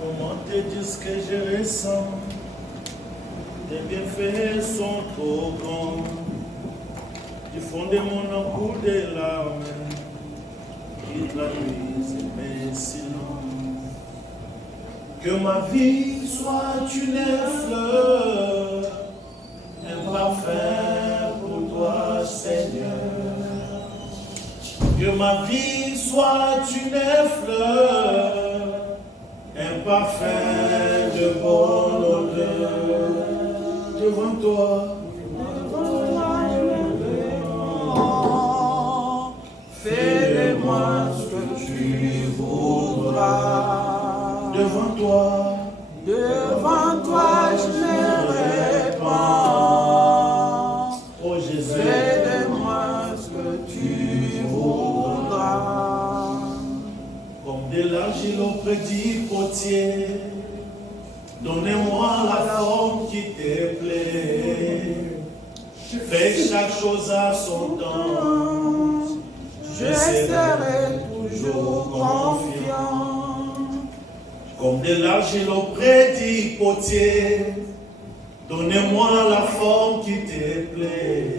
Comment te dire ce que je ressens? Tes bienfaits sont trop grands. Du fond de mon âme coule des larmes qui traduisent mes silences. Que ma vie soit une fleur, un parfum pour toi, Seigneur. Que ma vie soit une fleur, un parfum de bonne odeur devant toi. Fais de moi ce que tu voudras. Devant toi. Devant toi je me répands. Oh Jésus. Fais de moi ce que tu voudras. Comme de l'argile auprès du potier, donnez-moi la forme qui te plaît. Fais chaque chose à son temps. Je serai toujours confiant. Comme de l'argile auprès du potier, donnez-moi la forme qui te plaît.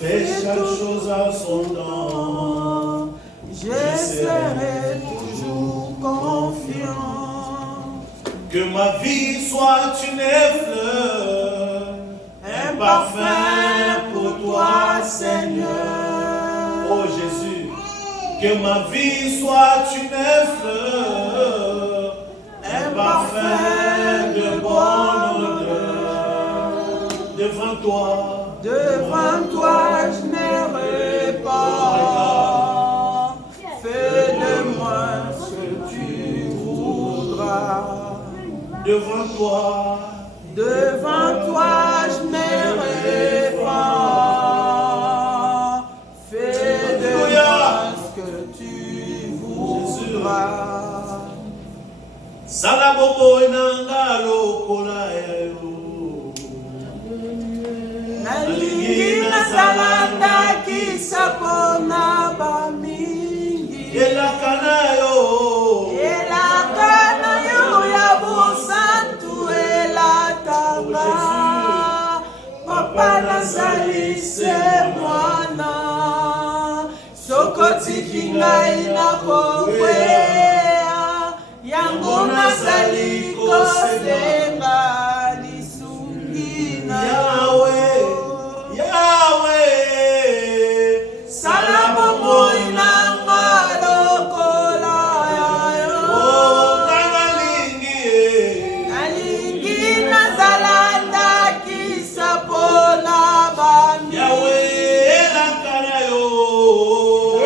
Fais chaque chose à son temps. Je serai toujours confiant. Que ma vie soit une fleur, un parfum pour toi, Seigneur. Oh Jésus, que ma vie soit une fleur, un parfum de bonne odeur devant toi. Devant toi je me répands. Fais de moi ce que tu voudras. Devant toi. Devant toi je me répands. Fais de moi ce que tu voudras. Salabobo enanga lokola yayo. Nalingi nazalanda kisapona bamingi. Elaka yo ya busantu elatanga. Papa nazali se mwana. Sokotiki ngai nakokwea. Yango nazali kosenga lisungi na Yahweh, Yahweh, sala bomoi nanga lokola yayo. Oh, Nagalingi, Nalingi nazala ndakisa pona bami. Yahweh, elakana yo.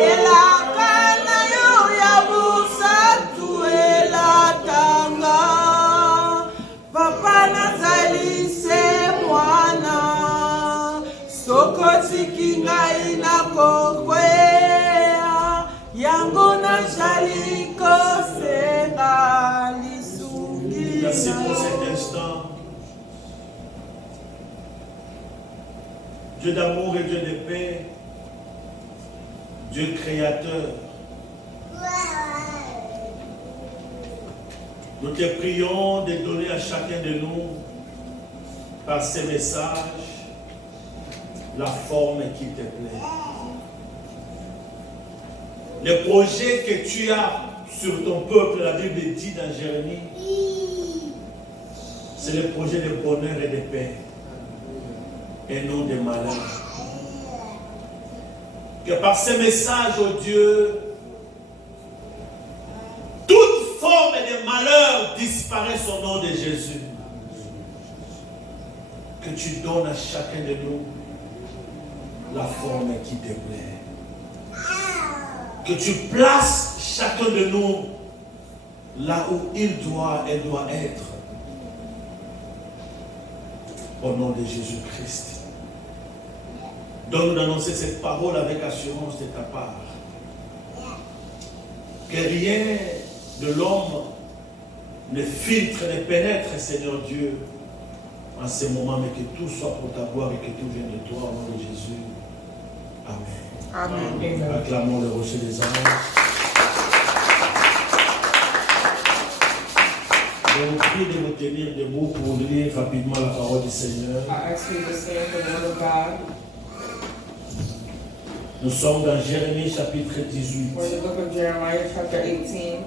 Elakana yo ya busantu elatanga. Papa nazali se mwana. Sokotiki ngai nakokwea. Yango nazali kosenga lisungi Merci pour na cet yo. instant. Dieu d'amour et Dieu de paix, Dieu créateur. Nous te prions de donner à chacun de nous, par ces messages, la forme qui te plaît. Le projet que tu as sur ton peuple, la Bible dit dans Jérémie, c'est le projet de bonheur et de paix, et non de malheur. Que par ces messages, oh Dieu, toute forme de malheur disparaisse au nom de Jésus. Que tu donnes à chacun de nous la forme qui te plaît. Que tu places chacun de nous là où elle doit être. Au nom de Jésus-Christ. Donne-nous d'annoncer cette parole avec assurance de ta part. Que rien de l'homme ne filtre, ne pénètre, Seigneur Dieu, en ce moment, mais que tout soit pour ta gloire et que tout vienne de toi, au nom de Jésus. Amen. Amen. Acclamons le rocher des anges. Je vous prie de vous tenir debout pour lire rapidement la parole du Seigneur. I ask you to stand the word of God. Nous sommes dans Jérémie chapitre 18. We're in the book of Jeremiah, chapter 18.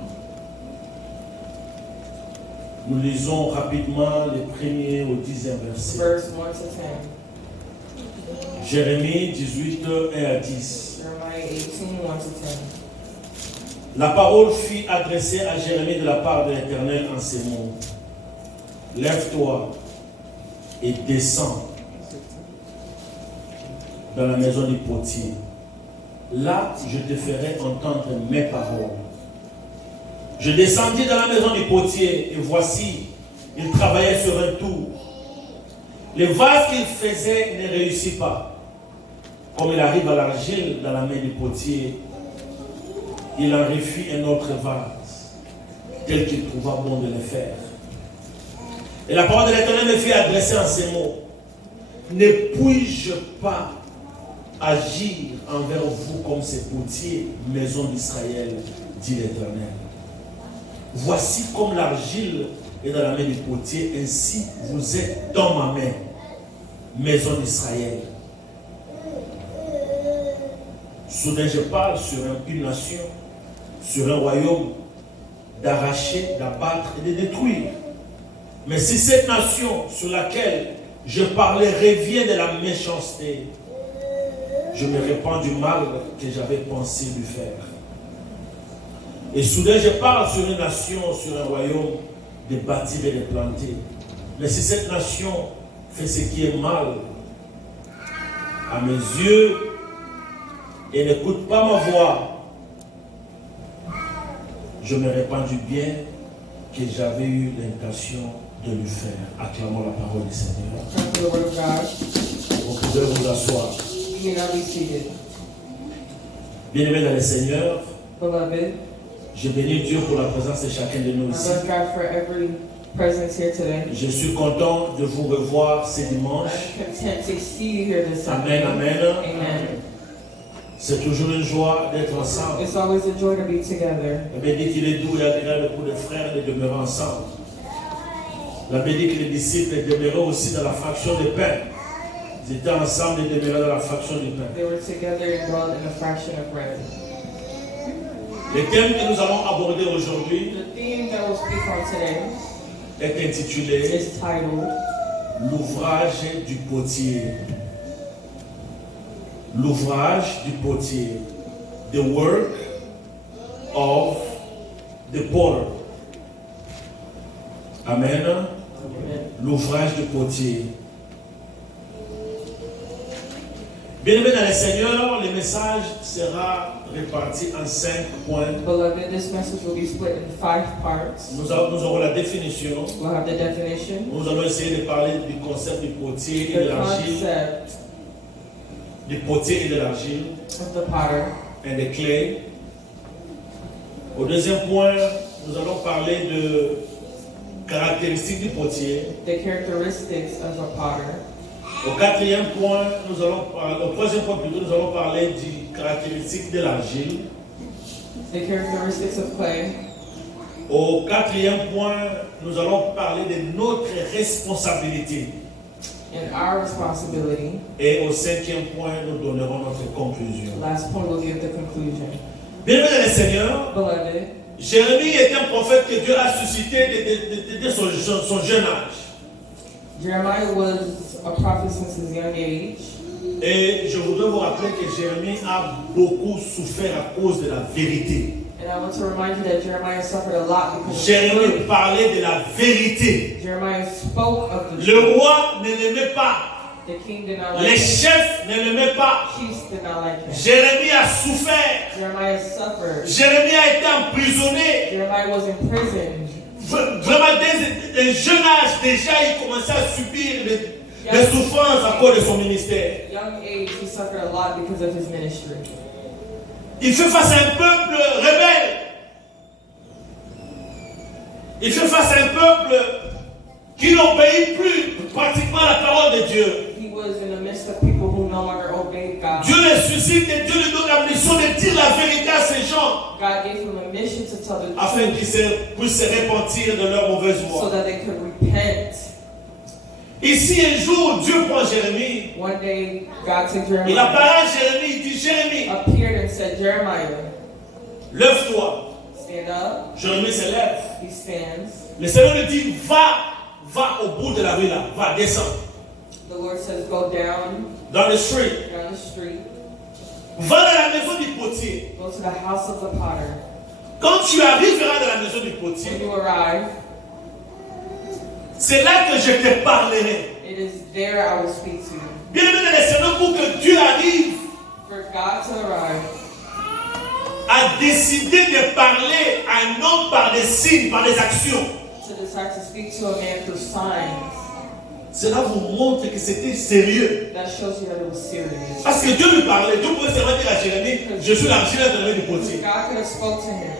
Nous lisons rapidement les premiers au 10e verset. Verse 1 to 10. Jérémie 18, 1 à 10. Jeremiah 18, 1 to 10. La parole fut adressée à Jérémie de la part de l'Éternel en ces mots. Lève-toi et descends dans la maison du potier. Là, je te ferai entendre mes paroles. Je descendis dans la maison du potier et voici, il travaillait sur un tour. Le vase qu'il faisait ne réussit pas. Comme il arrive à l'argile dans la main du potier, il en refit un autre vase, tel qu'il trouva bon de le faire. Et la parole de l'Éternel me fit adresser en ces mots. Ne puis-je pas agir envers vous comme ces potiers, maison d'Israël, dit l'Éternel. Voici comme l'argile est dans la main du potier, ainsi vous êtes dans ma main, maison d'Israël. Soudain je parle sur une nation, sur un royaume, d'arracher, d'abattre et de détruire. Mais si cette nation sur laquelle je parlais revient de la méchanceté, je me répands du mal que j'avais pensé lui faire. Et soudain je parle sur une nation, sur un royaume, de bâtir et de planter. Mais si cette nation fait ce qui est mal à mes yeux et n'écoute pas ma voix, je me répands du bien que j'avais eu l'intention de lui faire. Acclamons la parole du Seigneur. Come to the word of God. Vous pouvez vous asseoir. You may now be seated. Bien-aimés dans le Seigneur, Beloved, je bénis Dieu pour la présence de chacun de nous I ici. bless God for every presence here today. Je suis content de vous revoir ce dimanche. I'm content to see you here this Sunday. Amen, amen. Amen. C'est toujours une joie d'être ensemble. It's always a joy to be together. La Bible dit qu'il est doux et agréable pour les frères de demeurer ensemble. La Bible dit que les disciples demeuraient aussi dans la fraction du pain. Ils étaient ensemble et demeuraient dans la fraction du pain. They were together and dwelled in a fraction of bread. Le thème que nous allons aborder aujourd'hui The theme that we'll speak on today est intitulé is titled L'ouvrage du potier. L'ouvrage du potier. The work of the potter. Amen. L'ouvrage du potier. Bien-aimés dans le Seigneur, le message sera réparti en 5 points. Beloved, this message will be split in 5 parts. Nous aurons la définition. We'll have the definition, Nous allons essayer de parler du concept du potier et de the l'argile. concept Du potier et de l'argile. of the potter. And the clay. Au deuxième point, nous allons parler de caractéristiques du potier. The characteristics of a potter. Au quatrième point, au troisième point plutôt, nous allons parler des caractéristiques de l'argile. The characteristics of clay. Au quatrième point, nous allons parler de notre responsabilité. And our responsibility. Et au cinquième point, nous donnerons notre conclusion. Last point, we'll give the conclusion. Bien-aimés dans le Seigneur, Beloved, Jérémie est un prophète que Dieu a suscité dès son jeune âge. Jeremiah was a prophet since his young age. Et je voudrais vous rappeler que Jérémie a beaucoup souffert à cause de la vérité. And And I want to remind you that Jeremiah suffered a lot because of Jérémie truth. parlait de la vérité. Jeremiah spoke of the Le truth. roi ne l'aimait pas. The king did not like Les him. chefs ne l'aimaient pas. Chiefs did not like him. Jérémie a souffert. Jeremiah suffered. Jérémie a été emprisonné. Jeremiah was imprisoned. Vraiment, dès un jeune âge, déjà, il commençait à subir des souffrances à cause de son ministère. Young age, he suffered a lot because of his ministry. Il fait face à un peuple rebelle. Il fait face à un peuple qui n'obéit plus pratiquement à la parole de Dieu. He was in the midst of people who no longer obeyed God. Dieu le suscite et Dieu lui donne la mission de dire la vérité à ces gens God gave him a mission to tell the afin truth qu'ils puissent se repentir de leur mauvaise so voie. that they could repent. Ici, un jour, Dieu prend Jérémie. One day, God took Il Jeremiah, apparaît à Jérémie. Il dit, Jérémie, appeared and said, Jeremiah, lève-toi. stand up. Jérémie se lève. He stands. Le Seigneur lui dit, va au bout de la rue là. Va, descends. The Lord says, go down Dans le street. the street. Va dans la maison du potier. Go to the house of the potter. Quand tu arriveras dans la maison du When potier, you arrive, c'est là que je te parlerai. it is there I will speak to you. Bien aimé dans le Seigneur, pour que Dieu arrive For God to arrive, à décider de parler à un homme par des signes, par des actions, to decide to speak to a man through signs, cela vous montre que c'était sérieux. that shows you that it was serious. Parce que Dieu lui parlait. Dieu pouvait seulement dire à Jérémie, je suis l'argile dans la main du potier. God could have spoke to him.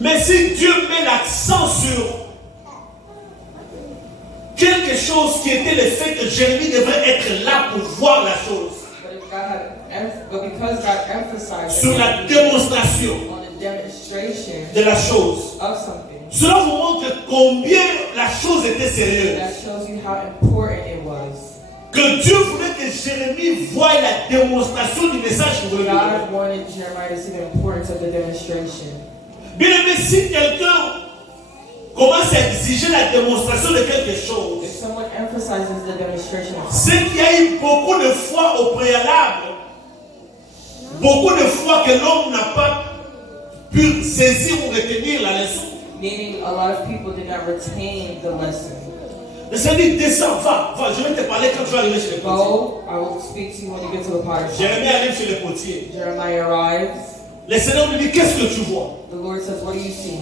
Mais si Dieu met l'accent sur quelque chose qui était le fait que Jérémie devrait être là pour voir la chose, But because God emphasized sur la démonstration on the demonstration de la chose, of something, cela vous montre combien la chose était sérieuse. that shows you how important it was. Que Dieu voulait que Jérémie voie la démonstration du message qu'il voulait donner. God wanted Jeremiah to see the importance of the demonstration. Bien aimé, si quelqu'un commence à exiger la démonstration de quelque chose, If someone emphasizes the demonstration of c'est something, qu'il y a eu beaucoup de fois au préalable, beaucoup de fois que l'homme n'a pas pu saisir ou retenir la leçon. meaning a lot of people did not retain the lesson. Le Seigneur dit, descends, va, je vais te parler quand tu vas arriver chez le potier. Go, I will speak to you when you get to the potter's house. Jérémie arrive chez le potier. Jeremiah arrives. Le Seigneur lui dit, qu'est-ce que tu vois? The Lord says, what do you see?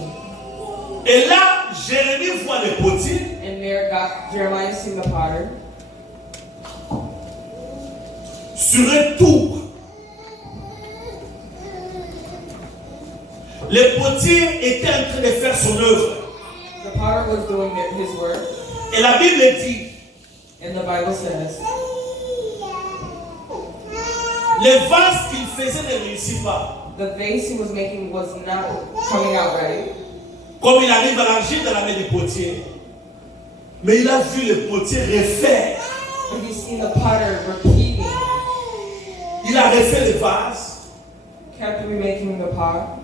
Et là, Jérémie voit le potier. And there, Jeremiah seen the potter. Sur un tour. Le potier était en train de faire son œuvre. The potter was doing his work. Et la Bible dit, And the Bible says, le vase qu'il faisait ne réussit pas. the vase he was making was not coming out right. Comme il arrive à l'argile dans la main du potier. Mais il a vu le potier refaire. But he's seen the potter repeating, Il a refait le vase. kept remaking the pot.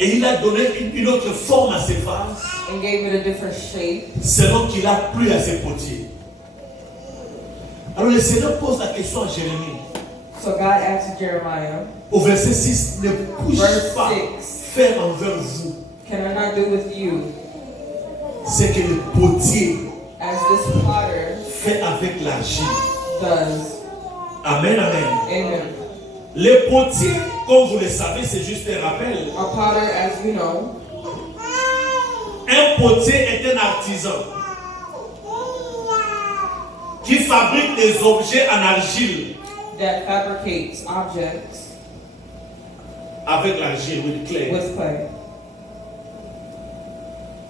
Et il a donné une autre forme à ses vases. And gave it a different shape. Selon qu'il a plu à ses potiers. Alors le Seigneur pose la question à Jérémie. So God asked Jeremiah, Au verset 6, ne puis-je Verse pas 6. faire envers vous can I not do with you ce que le potier as this potter fait avec l'argile? does? Amen, amen. Amen. Le potier, comme vous le savez, c'est juste un rappel. A potter, as you know, Un potier est un artisan qui fabrique des objets en argile that fabricates objects avec l'argile, with clay. with clay.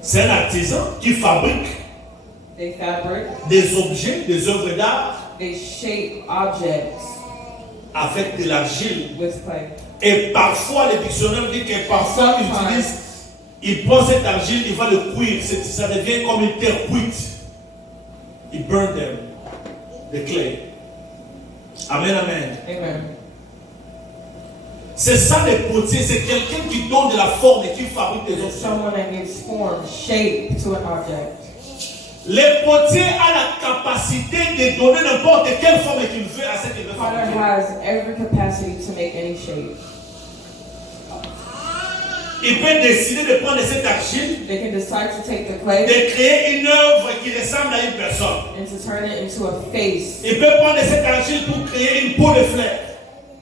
C'est un artisan qui fabrique They fabric, des objets, des œuvres d'art they shape objects avec de l'argile. with clay. Et parfois, le dictionnaire dit que parfois il prend cette argile, il va le cuire, ça devient comme une terre cuite. Il burn them, the clay. Amen, amen. Amen. C'est ça le potier, c'est quelqu'un qui donne de la forme et qui fabrique des It's objets. someone that gives form, shape to an object. Le potier a la capacité de donner n'importe quelle forme qu'il veut à ce qu'il veut Potter fabriquer. has every capacity to make any shape. Il peut décider de prendre cette argile, They can decide to take the clay de créer une œuvre qui ressemble à une personne. and to turn it into a face, Il peut prendre cette argile pour créer une peau de fleurs.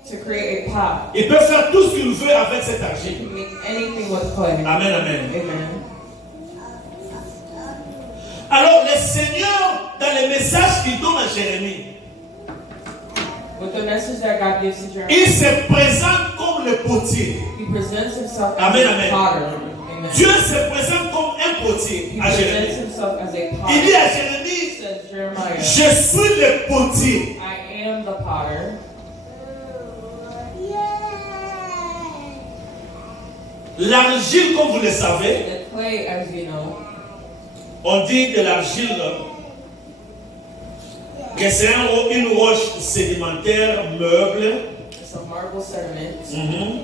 to create a pot. Il peut faire tout ce qu'il veut avec cette You argile. can make anything with clay. Amen, amen. Amen. Alors, le Seigneur, dans le message qu'il donne à Jérémie, With the message that God gives to Jeremiah, il se présente comme le potier. he presents himself as Amen, a amen. potter. Amen. Dieu se présente comme un potier He à presents Jérémie. himself as a Il potter. dit à He Jérémie, says, Jeremiah, je suis le potier. I am the potter. L'argile, comme vous le savez, The clay, as you know, on dit de l'argile que c'est une roche sédimentaire meuble it's a marble sediment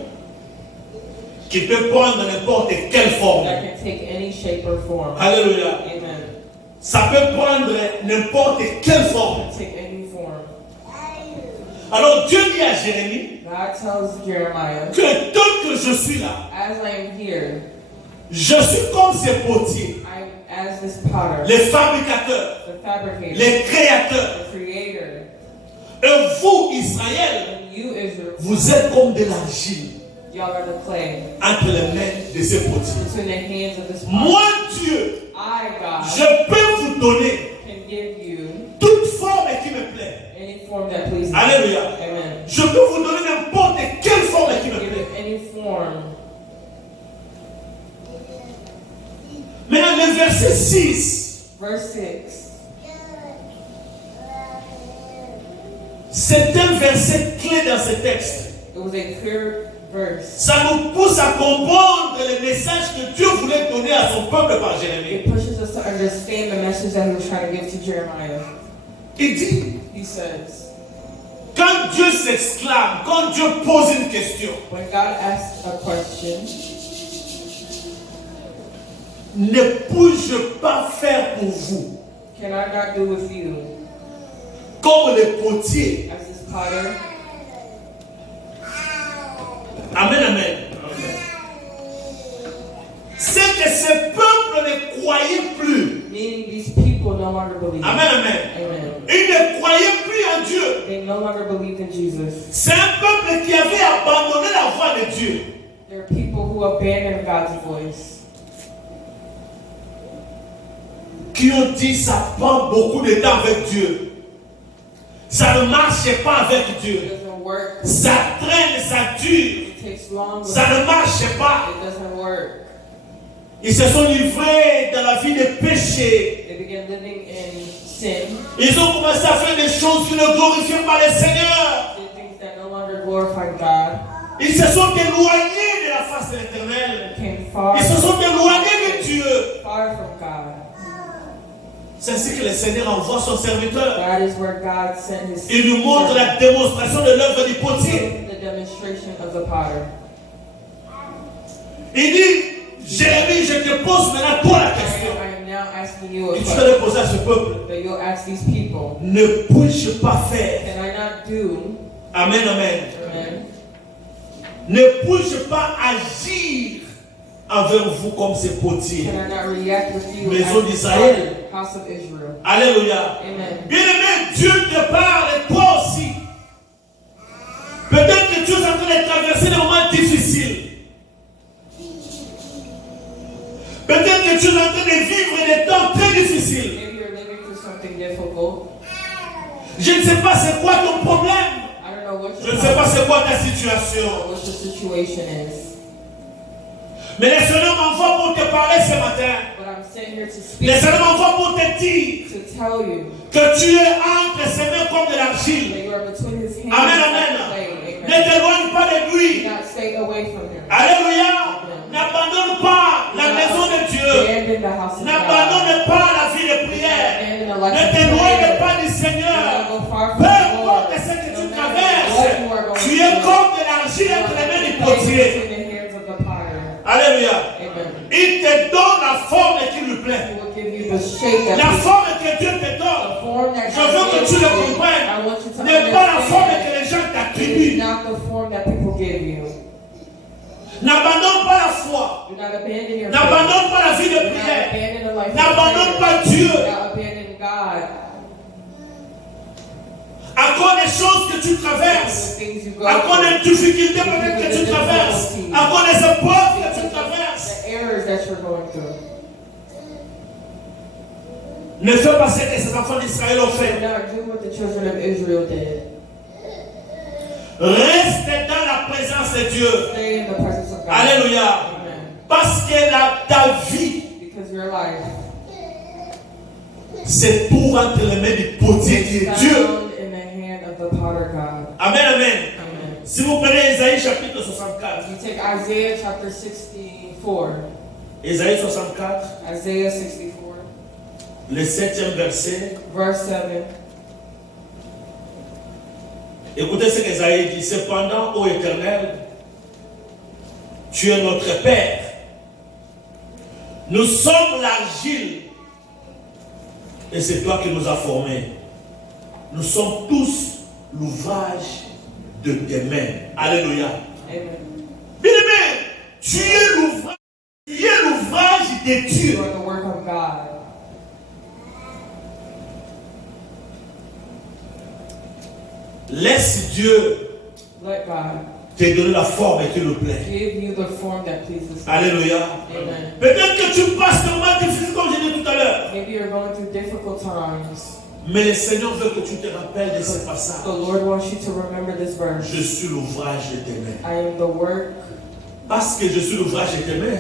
qui peut prendre n'importe quelle forme. that can take any shape or form. Alléluia. Amen. Ça peut prendre n'importe quelle forme. It can take any form. Alors Dieu dit à Jérémie God tells Jeremiah, que tant que je suis là, as I am here, je suis comme ces potiers, I'm as this potter, les fabricateurs, the fabricator, les créateurs. the creator, Et vous, Israël, and you, Israel, vous êtes comme de l'argile y'all are the clay entre les mains de ces potiers. between the hands of this potter. Moi, Dieu, I, God, je peux vous donner can give you toute forme qui me plaît. any form that pleases you. Alléluia. Amen. Je peux vous donner n'importe quelle forme qui me Give plaît. it any form. Maintenant, le verset 6, Verse 6. c'est un verset clé dans ce texte. It was a clear verse. Ça nous pousse à comprendre le message que Dieu voulait donner à son peuple par Jérémie. It pushes us to understand the message that he was trying to give to Jeremiah. Il dit, He says, quand Dieu s'exclame, quand Dieu pose une question, when God asks a question, ne puis-je pas faire pour vous can I not do with you comme le potier? as this potter? Amen, amen. C'est que ce peuple ne croyait plus. Meaning these people no longer believe. Amen, amen. Amen. Ils ne croyaient plus en Dieu. They no longer believed in Jesus. C'est un peuple qui avait abandonné la voie de Dieu. There are people who abandon God's voice. Qui ont dit ça prend beaucoup de temps avec Dieu. Ça ne marche pas avec It Dieu. doesn't work. Ça traîne, ça dure. It takes long. Ça ne marche pas. It doesn't work. Ils se sont livrés dans la vie de péché. They began living in sin. Ils ont commencé à faire des choses qui ne glorifient pas le Seigneur. Did things that no longer glorify God. Ils se sont éloignés de la face de l'Éternel. Came far, Ils se sont éloignés de Dieu. far from God. C'est ainsi que le Seigneur envoie son serviteur. That is where God sent his Il nous montre la démonstration de l'œuvre du potier. the demonstration of the potter. Il dit, Jérémie, je te pose maintenant toi la question. I am now asking you a Et tu vas question le poser à ce peuple. that you'll ask these people. Ne puis-je pas faire? Can I not do? Amen, amen. Amen. Ne puis-je pas agir envers vous comme ces potiers? Can I not react with you Maison as the d'Israël. potter, house of Israel? Alléluia. Amen. Bien-aimé, Dieu te parle et toi aussi. Peut-être que tu es en train de traverser des moments difficiles. Peut-être que tu es en train de vivre des temps très difficiles. Maybe you're living through something difficult. Je ne sais pas c'est quoi ton problème. I don't know what Je ne sais pas c'est quoi ta situation. what your situation is. Mais le Seigneur m'envoie pour te parler ce matin. But I'm sitting here to Le speak, Seigneur m'envoie pour te dire to tell you que tu es entre ses mains comme de l'argile. that you are between his hands Amen, and amen. clay. Ne Amen. t'éloigne pas de Do lui. not stay away from him. Alléluia. N'abandonne pas la maison de Dieu. Abandon the house of God. N'abandonne pas la vie de prière. Abandon the Ne life of t'éloigne prayer. pas du Do Seigneur. not go far from Peu the Lord. importe ce que tu No matter traverses, what you are going tu es through, comme de l'argile entre les mains du place potier. in the hands of the potter. Alléluia. Amen. Il te donne la forme qui lui plaît. He will give you the shape that La pleases of faith. N'abandonne pas la vie de Do not prière. abandon the life of N'abandonne prayer. pas Dieu. Do not abandon God. À cause des choses que tu traverses, The things you go à cause through, des difficultés peut-être que tu traverses, à cause des épreuves que tu traverses. the errors that you're going through. Ne fais pas ce que ces enfants d'Israël ont Do fait. not do what the children of Israel did. Reste dans la présence de Dieu. Stay in the presence of God. Alléluia. Amen. Parce que ta vie, Because your life c'est tout entre les mains du potier qui is est Dieu. found in the hand of the potter God. Amen, amen. Amen. Si vous prenez Ésaïe chapitre 64, You take Isaiah chapter 64. Ésaïe 64, Isaiah 64, le 7e verset, verse 7. écoutez ce qu'Ésaïe dit. Cependant, ô Éternel, tu es notre Père. Nous sommes l'argile et c'est toi qui nous as formés. Nous sommes tous l'ouvrage de tes mains. Alléluia. Amen. Bien-aimé, tu es l'ouvrage de Dieu. You are the work of God. Laisse Dieu Let God te donner la forme qui le plaît. give you the form that pleases Him. Alléluia. Amen. Peut-être que tu passes des moments difficiles comme j'ai dit tout à l'heure. Maybe you're going through difficult times. Mais le Seigneur veut que tu te rappelles de ce passage. The Lord wants you to remember this verse. Je suis l'ouvrage de tes mains. I am the work. Parce que je suis l'ouvrage de tes mains,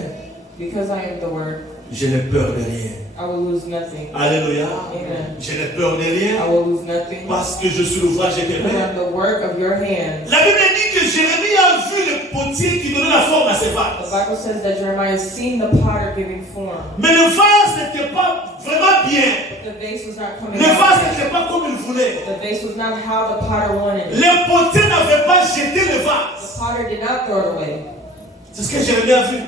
Because I am the work, je n'ai peur de rien. I will lose nothing. Alléluia. Amen. Je n'ai peur de rien I will lose nothing. parce que je suis l'ouvrage de tes Because mains. I'm the work of your hands. La Bible dit que Jérémie a vu le potier qui donnait la forme à ses The vases. Bible says that Jeremiah has seen the potter giving form. Mais le vase n'était pas vraiment bien. But the vase was not coming Le vase out. n'était pas comme il voulait. The vase was not how the potter wanted it. Le potier n'avait pas jeté le The vase. potter did not throw it away. C'est ce que Jérémie a vu.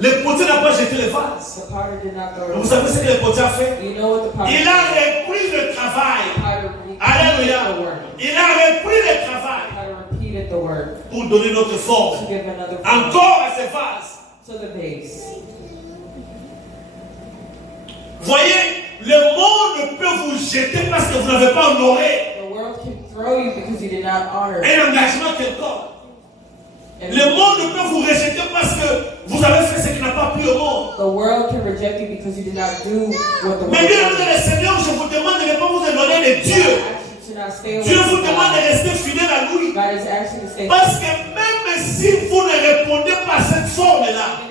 Le potier n'a pas jeté le vase. The potter did not throw it Vous away. savez ce que le potier a fait? You know what the potter Il a repris le The travail. potter Alléluia. repeated the work. Il a repris le The travail potter repeated the work pour donner notre to forme give another form encore à ces vases. to the vase. Voyez, le monde peut vous jeter parce que vous n'avez pas honoré The world can throw you because you did not honor it. un engagement quelconque. And Le monde peut vous rejeter parce que vous avez fait ce qui n'a pas plu au monde. the world can reject you because you did not do what the world Mais bien wanted. le Seigneur, je vous demande de ne pas vous éloigner de Dieu. God asks you to not stay away Dieu vous from demande de God. rester fidèle à lui. God is asking you to stay Parce que même si vous ne répondez pas à cette forme-là,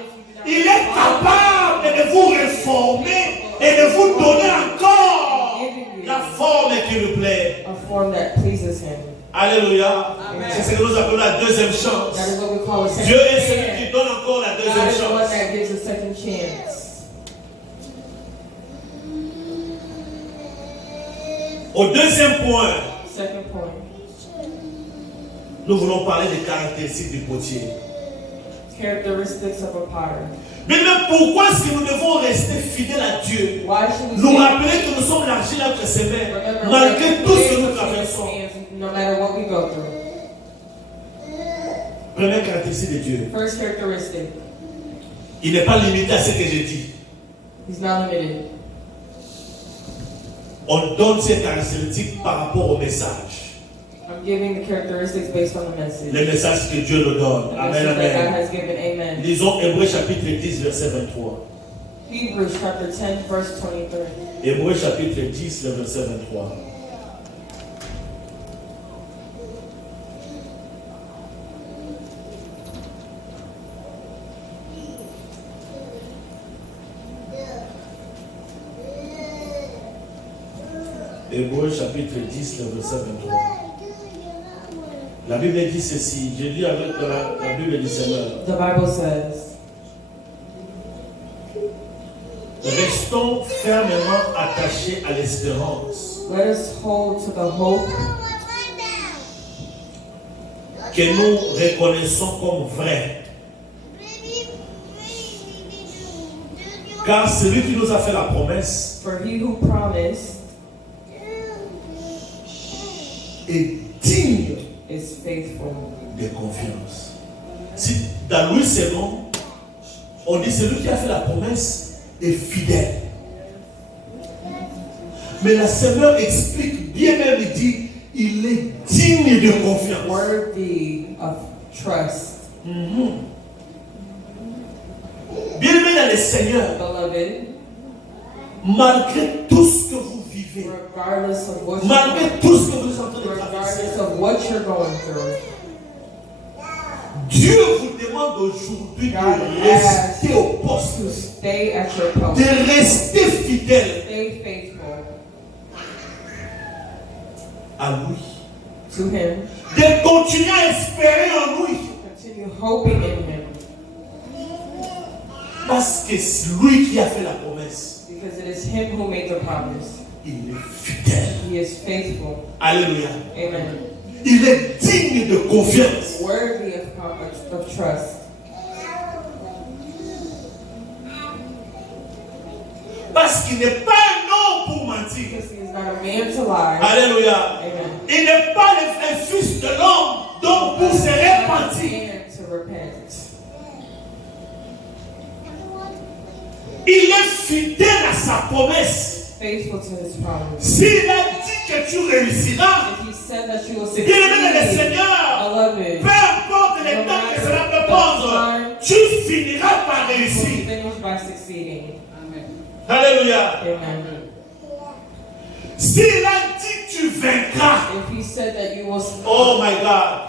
il est capable de vous réformer et de vous donner encore la forme qui lui plaît. a form that pleases Him. Alléluia. C'est ce que nous appelons la deuxième chance. That is what we call a second Dieu est celui chance. qui donne encore la God deuxième is the one chance. that gives a second chance. Au deuxième point, Second point. nous voulons parler des caractéristiques du potier. Characteristics of a potter. Maintenant, pourquoi est-ce que nous devons rester fidèles à Dieu? Why should we Nous stay- rappeler que nous sommes l'argile entre ses mains, Remember, malgré we're tout ce que able nous to traversons. stand no matter what we go through. Première caractéristique de Dieu, First characteristic, il n'est pas limité à ce que j'ai dit. He's not limited. On donne ces caractéristiques par rapport au message. I'm giving the characteristics based on the message. Le message que Dieu nous donne. The Amen, message that God amen. has given. Amen. Lisons Hébreux chapitre 10, verset 23. Hebrews chapter 10, verse 23. Hébreux chapitre 10, le verset 23. Hébreux chapitre 10, le verset 23. La Bible dit ceci. Je lis avec la Bible du Seigneur. The Bible says, Restons fermement attachés à l'espérance let us hold to the hope que nous reconnaissons comme vraie. Car celui qui nous a fait la promesse for he who promised est digne is faithful. de confiance. Si dans Louis II, On dit celui qui a fait la promesse est fidèle. Mais la Seigneur explique bien même, il dit, il est digne de confiance. Worthy of trust. Bien-aimé dans le Seigneur, Beloved, malgré tout ce que vous vivez, regardless of what malgré you're tout ce que vous êtes en train de traverser, regardless of what you're going through, Dieu vous demande aujourd'hui God de rester au poste, to stay at your post. de rester fidèle Stay faithful à lui, to Him. de continuer à espérer en lui, Continue hoping in Him. parce que c'est lui qui a fait la promesse. Because it is Him who made the promise. Il est fidèle. He is faithful. Alléluia. Amen. Il est digne de confiance. Worthy of trust. Parce qu'il n'est pas un homme pour mentir. Because He is not a man to lie. Alléluia. Amen. Il n'est pas un fils de l'homme, donc pour se repentir. Man to repent. Il est fidèle à sa promesse. Faithful to His promise. S'il a dit que tu réussiras, If He said that you will bien-aimé dans le succeed, Seigneur, beloved, peu importe le temps que cela peut prendre, tu finiras par you will réussir. finish by succeeding. Alléluia. Amen. S'il a dit que tu vaincras, If He said that you will, oh my God,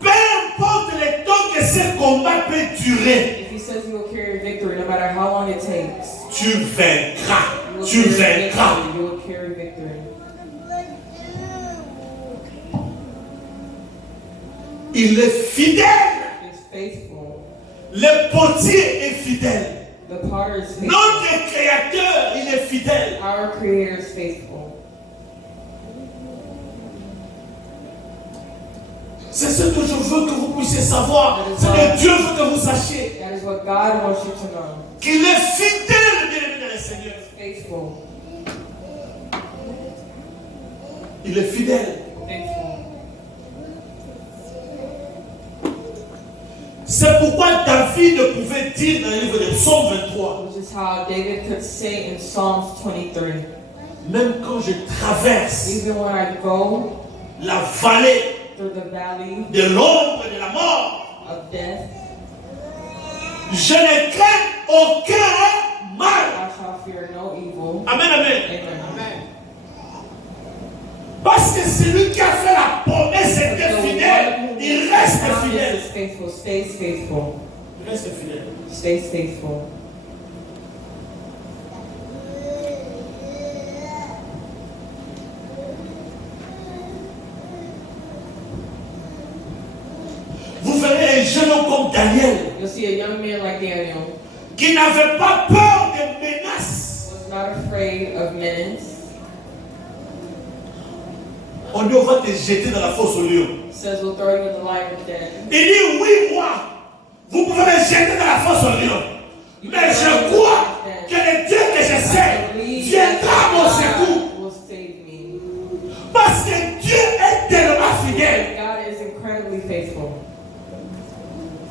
peu importe le temps que ce combat peut durer, if He says you will carry victory, no matter how long it takes, tu vaincras. you will Tu carry vaincras. victory. You will carry victory. Il est fidèle. He is faithful. Le potier est fidèle. The potter is faithful. Notre créateur, il est fidèle. Our Creator is faithful. C'est ce que je veux que vous puissiez savoir. C'est que Dieu veut que vous sachiez That is what God wants you to know. qu'il est fidèle, bien-aimé dans le Seigneur. Faithful. Il est fidèle. Faithful. C'est pourquoi David pouvait dire dans le livre de Psaume 23, Which is how David could say in Psalms 23, même quand je traverse even when I go la vallée through the valley de l'ombre et de la mort, of death, je ne crains aucun mal. I shall fear no evil. Amen, amen. Amen. Parce que celui qui a fait la promesse était fidèle, il reste fidèle. Is faithful, stays faithful, Il reste fidèle. stays faithful. Vous verrez un jeune homme comme Daniel You'll see a young man like Daniel qui n'avait pas peur des menaces. was not afraid of menace. On dit on va te jeter dans la fosse au lion. Says we'll throw you in the lion of death. Il dit oui, moi, vous pouvez me jeter dans la fosse au lion. Mais je crois que le Dieu que je sais viendra à mon secours. Will save me. Parce que Dieu est tellement fidèle God is incredibly faithful.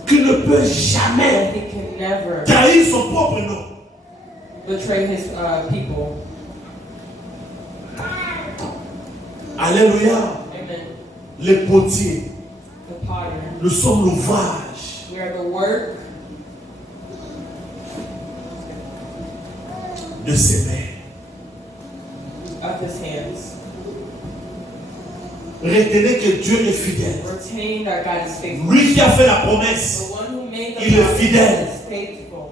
qu'il ne peut jamais He can never trahir son propre nom. betray His people. Alléluia. Amen. Les potiers, The potter. nous sommes l'ouvrage We are the work de ses mains. of His hands. Retenez que Dieu est fidèle. Retain that God is faithful. Lui qui a fait la The promesse, one who made the Il est promise fidèle. is faithful.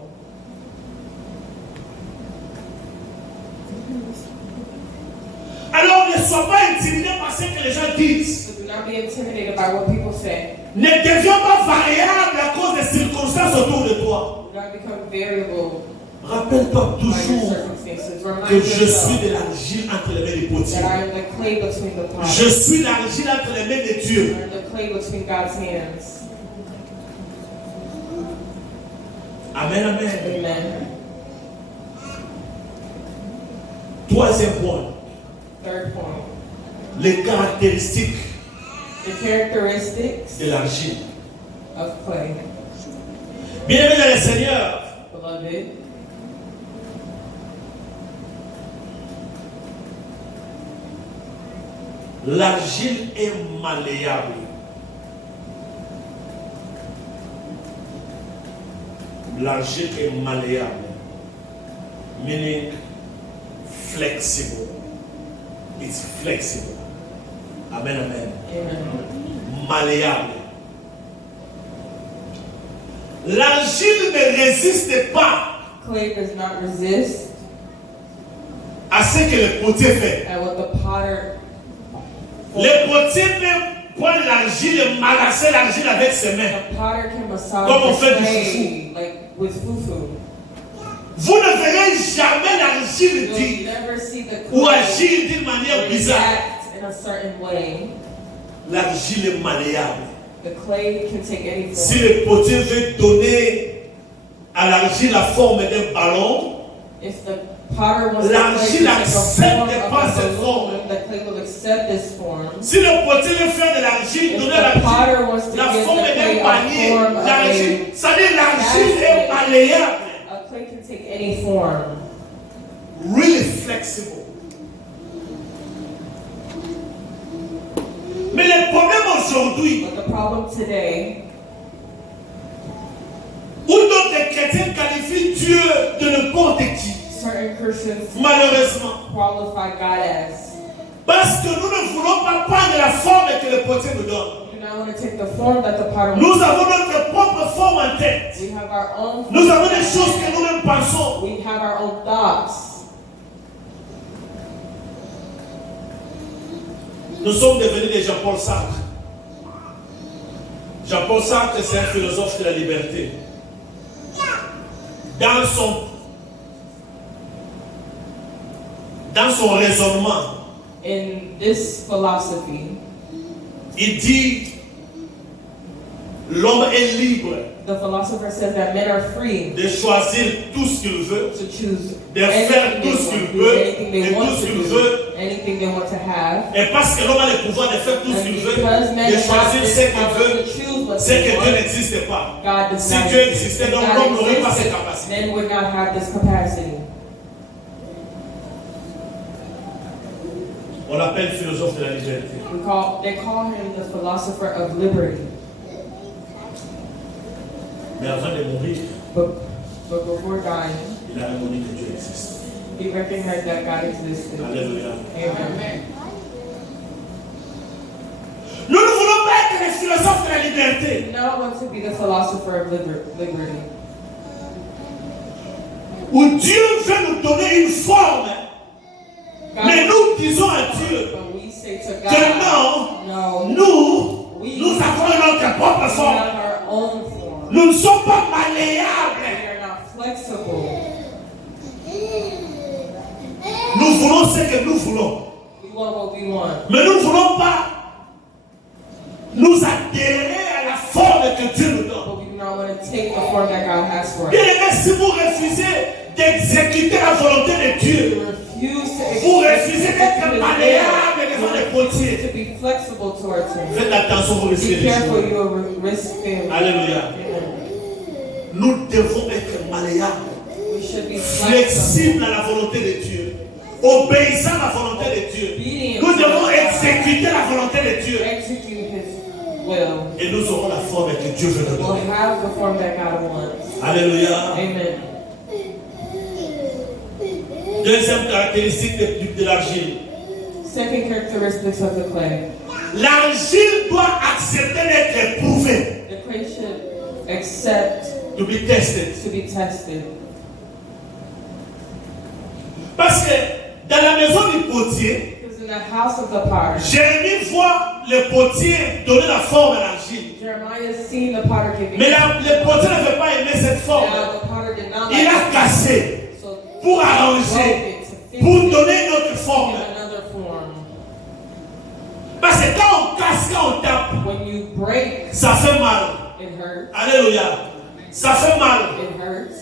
alors ne sois pas intimidé par ce que les gens disent. So do not be intimidated by what people say. Ne deviens pas variable à cause des circonstances autour de toi. Do not become variable Rappelle-toi by your toujours circumstances. Remind que je yourself suis de l'argile entre les mains du potier. that I am the clay between the potter. Je suis l'argile entre les mains de Dieu. I am the clay between God's hands. Amen, amen. Amen. Troisième point, Third point. les caractéristiques The characteristics de l'argile. of clay. Bien-aimés dans le Seigneur, Beloved, l'argile est malléable. L'argile est malléable, meaning flexible. It's flexible. Amen, amen. amen. Malléable. L'argile ne résiste pas Clay does not resist à ce que le potier fait. at what the potter. Le potier peut prendre l'argile et malasser l'argile avec ses mains. The potter can massage Comme on fait the du clay like with fufu. Vous ne verrez jamais l'argile You'll dire never see the ou clay agir d'une manière bizarre. react in a certain way. L'argile est malléable. The clay can take any Si form. le potier veut donner à l'argile la forme d'un ballon, If the potter wants the clay to l'argile take a accepte form de prendre of a cette forme. balloon, the clay will accept this form. Si le potier veut faire de l'argile, If donner à the potter l'argile wants to la give forme the clay d'un a panier, form of l'argile, a ça dit l'argile est basket, malléable. a clay can take any form. Really flexible. Mais le problème aujourd'hui, But the problem today, où d'autres chrétiens qualifient Dieu de n'importe qui, certain Christians malheureusement, qualify God as. parce que nous ne voulons pas prendre la forme que le potier nous donne. We do not want to take the form that the potter Nous wants. avons notre propre forme en tête. We have our own. Nous avons des choses que nous-mêmes pensons. We have our own thoughts. Nous sommes devenus des Jean-Paul Sartre. Jean-Paul Sartre, c'est un philosophe de la liberté. Dans son raisonnement, In this philosophy, il dit l'homme est libre the philosopher says that men are free de choisir tout ce qu'il veut, to choose de faire anything tout they ce qu'il want, veut anything et they tout want ce to qu'il do, veut. anything they want to have. Et parce que l'homme a le pouvoir de faire tout ce And qu'il veut, because men de have choisir this ce qu'il power veut, to choose what c'est they que Dieu want, n'existe pas. God does Si not Dieu exist. existait, If donc God l'homme n'aurait pas existed, cette capacité. men would not have this capacity. On l'appelle philosophe de la liberté. They call him the philosopher of liberty. Mais avant de mourir, But before dying, il a reconnu que Dieu existe. he recognized that God existed. Alléluia. Amen. Nous ne voulons pas être les philosophes de la liberté. We don't want to be the philosopher of liberty. Où Dieu veut nous donner une forme. Mais nous disons à Dieu But we say to que God, non, no, nous avons notre propre we forme. have our own form. Nous ne sommes pas We malléables. are not flexible. Nous voulons ce que nous voulons. We want what we want. Mais nous ne voulons pas nous adhérer à la forme que Dieu nous donne. But we do not want to take the form that God has for us. Bien aimé, si vous refusez d'exécuter la volonté de Dieu, We refuse to vous refusez d'être to malléable devant les potiers. be flexible towards Him. Faites attention, vous risquez Be des careful, choses. you will risk failing. Alléluia. Amen. Nous devons être malléables, We should be flexible. flexibles à la volonté de Dieu, obéissant à la volonté de Dieu. Obedient Nous to devons God. exécuter la volonté de Dieu. Execute His will. Et nous aurons la forme que Dieu veut nous We'll donner. have the form that God wants. Alléluia. Amen. Deuxième caractéristique de l'argile. Second characteristics of the clay. L'argile doit accepter d'être éprouvée, The clay should accept to be tested. to be tested. Parce que dans la maison du potier, Because in the house of the potter, Jérémie voit le potier donner la forme à l'argile. Jeremiah seen the potter giving. Mais le potier ne veut pas aimer cette forme. Now the potter did not Il like a it. cassé So pour broke arranger, it to fix pour it donner une autre forme. in another form. Parce que quand on casse, quand on tape, When you break, ça fait mal. it hurts. Alléluia. Ça fait mal. It hurts.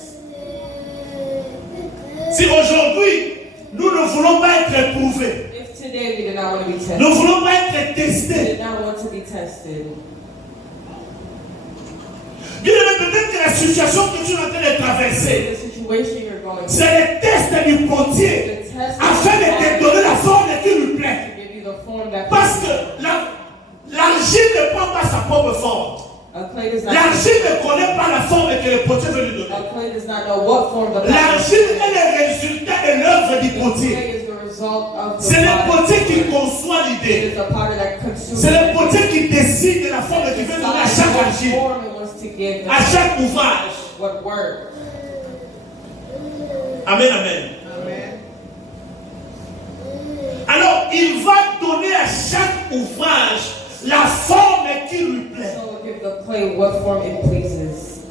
Si aujourd'hui, nous ne voulons pas être éprouvés, If today we did not want to be tested, nous ne voulons pas être we testés. did not want to be tested. Bien aimé, peut-être que la situation que tu es en train de traverser, The situation you're going through, c'est le test du potier the test afin de te donner la forme qui lui plaît. to give you the form that Parce que l'argile ne prend pas sa propre forme. a clay does not L'argile ne connaît pas la forme que le potier veut lui donner. a clay does not know what form the L'argile est le résultat de l'œuvre du potier. clay is the result of the C'est le potter. potier qui conçoit It l'idée. is the potter that consumes C'est le it. potier qui décide de la forme qu'il veut donner à chaque What argile, form it wants to give à the chaque ouvrage. what word. Amen, amen. Amen. Alors, il va donner à chaque ouvrage la forme qui lui plaît. So give the clay what form it pleases.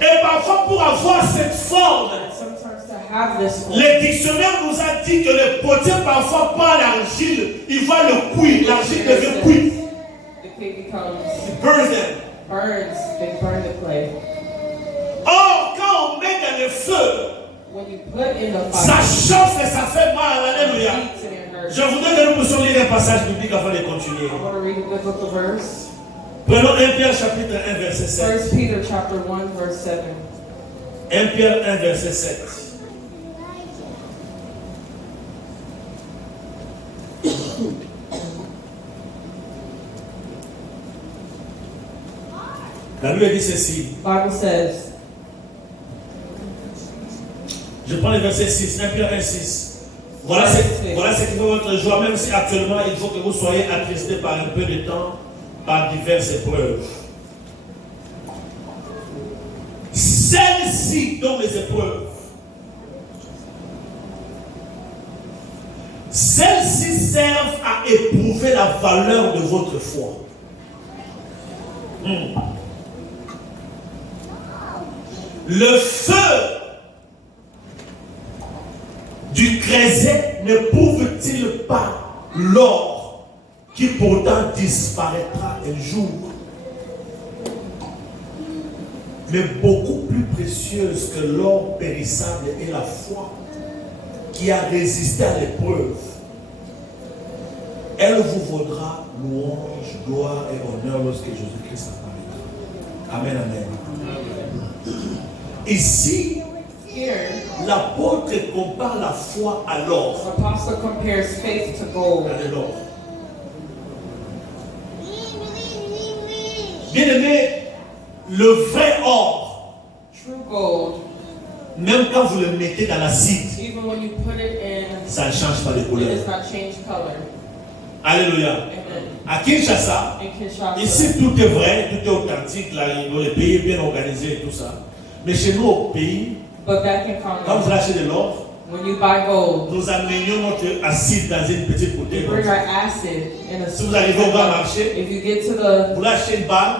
Et parfois, pour avoir cette forme, Sometimes to have this form, le dictionnaire nous a dit que le potier parfois prend l'argile, il va le cuire, l'argile devient cuite. the clay becomes Il burns them. burns. They burn the clay. Or, quand on met dans le feu, When you put in the ça fire, chauffe et ça fait mal. Alléluia. it heats and it hurts. Je voudrais que nous puissions lire un passage biblique afin de continuer. I want to read a biblical verse. Prenons 1 Pierre chapitre 1 verset 7. 1 Peter chapter 1 verse 7. 1 Pierre 1 verset 7. La Bible dit ceci. Bible says, Je prends le verset 6, 1 Pierre 1, 6. Voilà ce qui fait votre joie, même si actuellement il faut que vous soyez attristés par un peu de temps, par diverses épreuves. Celles-ci, dont les épreuves, celles-ci servent à éprouver la valeur de votre foi. Le feu du creuset n'éprouve-t-il pas l'or qui pourtant disparaîtra un jour, mais beaucoup plus précieuse que l'or périssable est la foi qui a résisté à l'épreuve. Elle vous vaudra louange, gloire et honneur lorsque Jésus-Christ apparaîtra. Amen, amen. Ici, here, l'apôtre compare la foi à l'or. the apostle compares faith to gold. Regardez l'or. Bien aimé, le vrai or, True gold, même quand vous le mettez dans l'acide, even when you put it in, ça ne change pas de it couleur. does not change color. Alléluia. Amen. À Kinshasa, In Kinshasa, ici tout est vrai, tout est authentique, là, le pays est bien organisé et tout ça. Mais chez nous au pays, but back in quand vous Congo, achetez de l'or, when you buy gold, nous amenions notre acide dans une petite bouteille. you bring our acid in a. Si vous arrivez au grand marché, If you get to the, vous l'achetez une bague,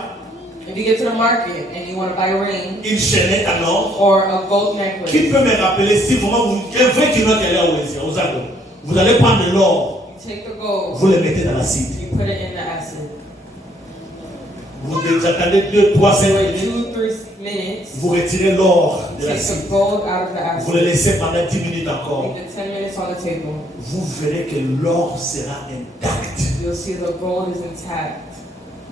if you get to the market and you want to buy a ring une chaînette en or. or a gold Qui necklace, peut me rappeler si vraiment vous, un vrai kilomètre est là aux Alpes, vous allez prendre de l'or, you take the gold, vous le mettez dans l'acide. you put it in the acid. Vous attendez 2, 3, 5 Wait minutes, 2-3 minutes. vous retirez l'or de Take l'acide. the gold out of the Vous le acid. laissez pendant 10 minutes encore. Leave the 10 minutes on the table. Vous verrez que l'or sera intact. You'll see the gold is intact.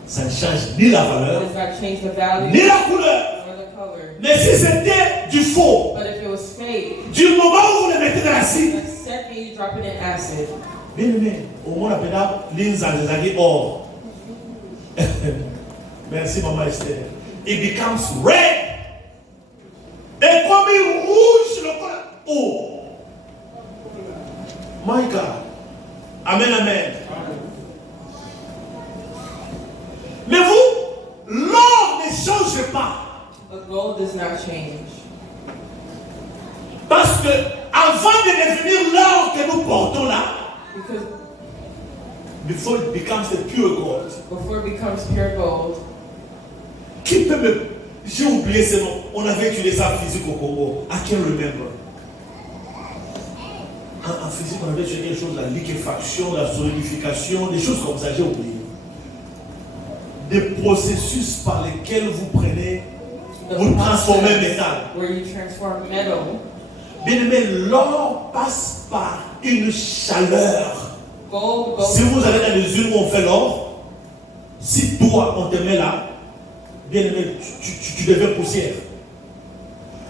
Ça ne change ni la It valeur, does not change the value ni la couleur. or the color. Mais si c'était du faux, But if it was fake, du moment où vous le mettez dans l'acide, the second you drop it in acid, bien aimé, au moins on appelle l'inzanzagi or. Merci maman Esther. It becomes red. Et comme il rouge le color. Oh. My God. Amen, amen. Mais vous, l'or ne change pas. the gold does not change. Parce que avant de devenir l'or que nous portons là, Because before it becomes the pure gold. before it becomes pure gold, Qui peut me... J'ai oublié ce nom. On avait étudié ça en physique au Congo. I can't remember. En physique, on avait étudié quelque chose, la liquéfaction, la solidification, des choses comme ça, j'ai oublié. Des processus par lesquels vous prenez, the vous transformez en process métal. where you transform metal, Bien aimé, l'or passe par une chaleur. gold Si goes. vous allez dans les usines où on fait l'or, si toi on te met là, bien aimé, tu deviens poussière.